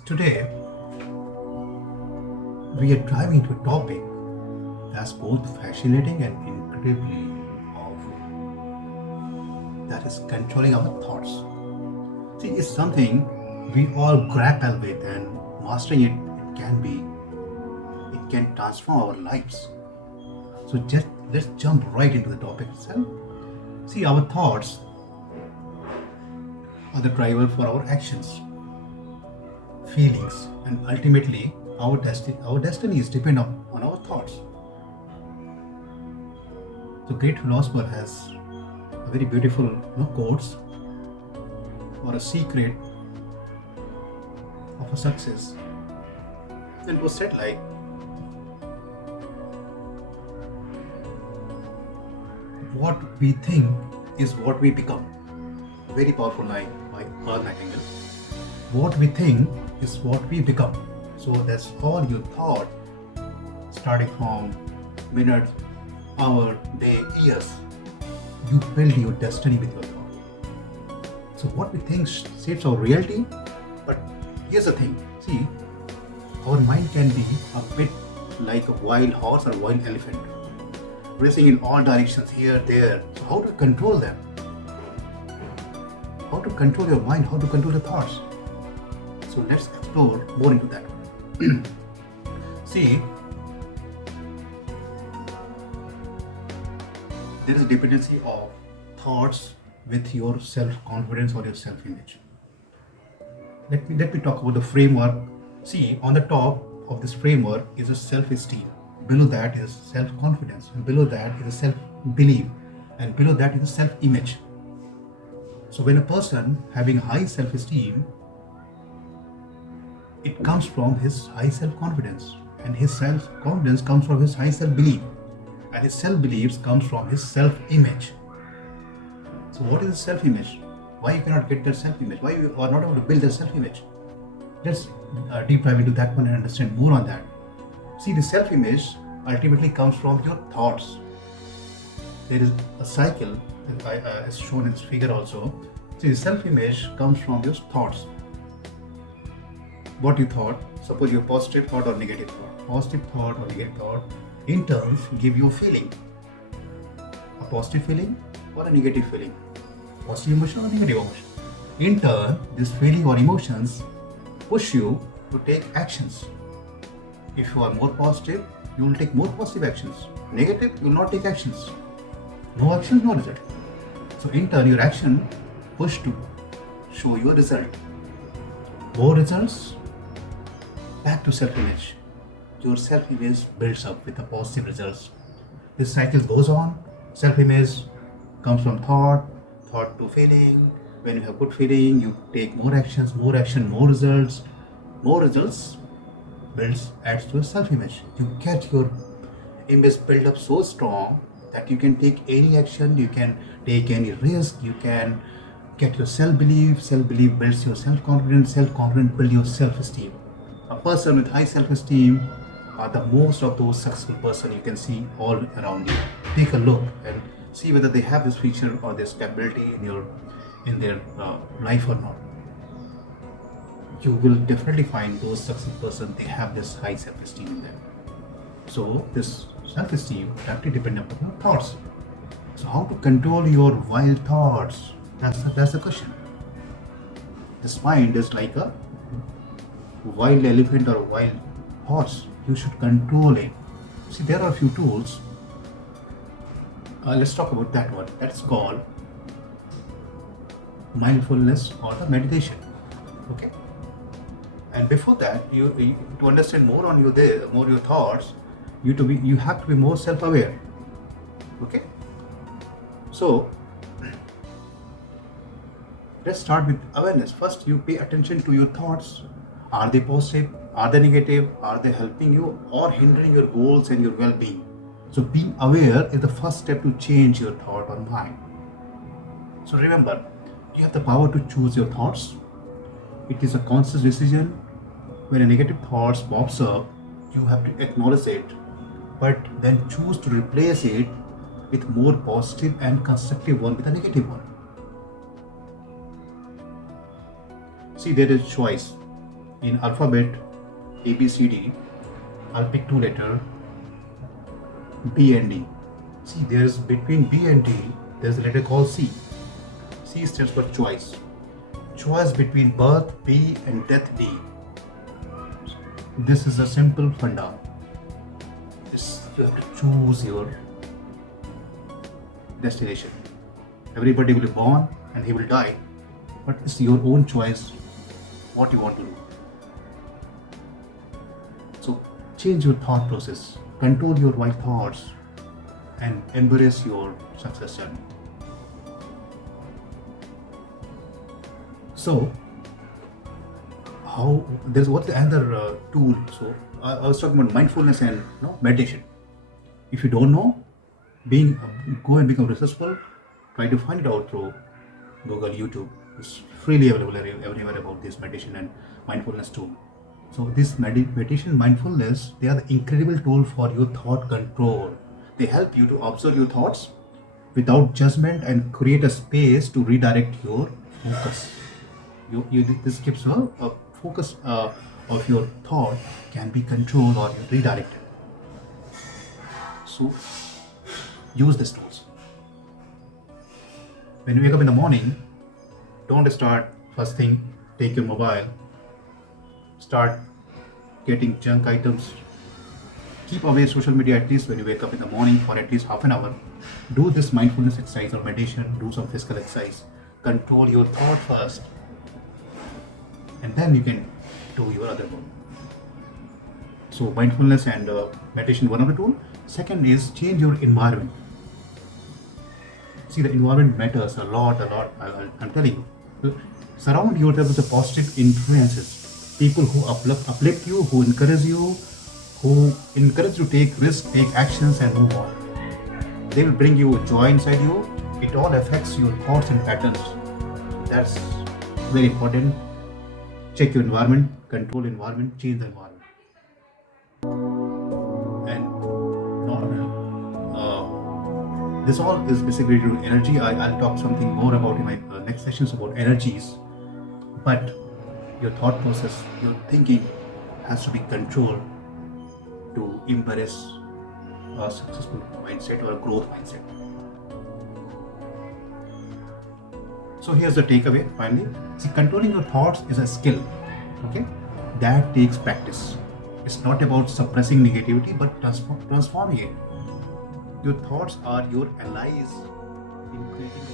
Today, we are diving into a topic that's both fascinating and incredibly powerful. That is controlling our thoughts. See, it's something we all grapple with, and mastering it can transform our lives. So just let's jump right into the topic itself. See, our thoughts are the driver for our actions, feelings, and ultimately our destiny. Our destiny is dependent on our thoughts. The great philosopher has a very beautiful quotes or a secret of a success. And it was said like, what we think is what we become. A very powerful line by Earl Nightingale. What we think is what we become. So that's all you thought, starting from minutes, hour, day, years. You build your destiny with your thought. So what we think shapes our reality. But here's the thing. See, our mind can be a bit like a wild horse or wild elephant, racing in all directions, here, there. So how to control them? How to control your mind? How to control your thoughts? So let's explore more into that. See, there is a dependency of thoughts with your self-confidence or your self-image. Let me talk about the framework. See, on the top of this framework is a self-esteem. Below that is self-confidence. And below that is a self-belief. And below that is a self-image. So when a person having high self-esteem, it comes from his high self-confidence. And his self-confidence comes from his high self-belief. And his self-beliefs comes from his self-image. So what is the self-image? Why you cannot get that self-image? Why you are not able to build that self-image? Let's deep dive into that one and understand more on that. See, the self-image ultimately comes from your thoughts. There is a cycle, as shown in this figure also. See, the self-image comes from your thoughts. What you thought, suppose your positive thought or negative thought. Positive thought or negative thought in turn give you a feeling. A positive feeling or a negative feeling. Positive emotion or negative emotion. In turn, this feeling or emotions push you to take actions. If you are more positive, you will take more positive actions. Negative, you will not take actions. No action, no result. So in turn, your action push to show you a result. More results, back to self-image. Your self-image builds up with the positive results. This cycle goes on. Self-image comes from thought to feeling. When you have good feeling, you take more actions, more action, more results. More results adds to a self-image. You get your image built up so strong that you can take any action, you can take any risk, you can get your self-belief. Self-belief builds your self-confidence. Self-confidence builds your self-esteem. A person with high self-esteem are the most of those successful person you can see all around you. Take a look and see whether they have this feature or this capability in their life or not. You will definitely find those successful person, they have this high self-esteem in them. So this self-esteem directly depends upon your thoughts. So how to control your wild thoughts? That's the question. This mind is like a wild elephant or a wild horse. You should control it. See, there are a few tools. Let's talk about that one. That's called mindfulness or the meditation. Okay. And before that, you to understand more on your thoughts, you have to be more self-aware. Okay. So let's start with awareness. First, you pay attention to your thoughts. Are they positive? Are they negative? Are they helping you or hindering your goals and your well-being? So being aware is the first step to change your thought or mind. So remember, you have the power to choose your thoughts. It is a conscious decision. When a negative thought pops up, you have to acknowledge it, but then choose to replace it with more positive and constructive one with a negative one. See, there is choice. in alphabet A, B, C, D, I'll pick two letters, B and D. See, there's between B and D, there's a letter called C. C stands for choice. Choice between birth B and death D. This is a simple funda. You have to choose your destination. Everybody will be born and he will die, but it's your own choice what you want to do. So change your thought process, control your wild thoughts, and embrace your success journey. So what's the other tool? So I was talking about mindfulness and meditation. If you don't know, go and become resourceful. Try to find it out through Google, YouTube. It's freely available everywhere about this meditation and mindfulness tool. So this meditation, mindfulness, they are the incredible tool for your thought control. They help you to observe your thoughts without judgment and create a space to redirect your focus. This gives a focus of your thought can be controlled or redirected. So use these tools. When you wake up in the morning, don't start first thing, take your mobile, start getting junk items. Keep away social media at least when you wake up in the morning for at least half an hour. Do this mindfulness exercise or meditation, do some physical exercise. Control your thought first, and then you can do your other goal. So mindfulness and meditation, one of the tool. Second is change your environment. See, the environment matters a lot. I'm telling you. Surround yourself with the positive influences. People who uplift you, who encourage you to take risks, take actions and move on. They will bring you joy inside you. It all affects your thoughts and patterns. That's very important. Check your environment, control environment, change the environment. And this all is basically due to energy. I'll talk something more about in my next sessions about energies. But your thought process, your thinking has to be controlled to embrace a successful mindset or a growth mindset. So here's the takeaway finally. See, controlling your thoughts is a skill, okay? That takes practice. It's not about suppressing negativity, but transforming it. Your thoughts are your allies in creating a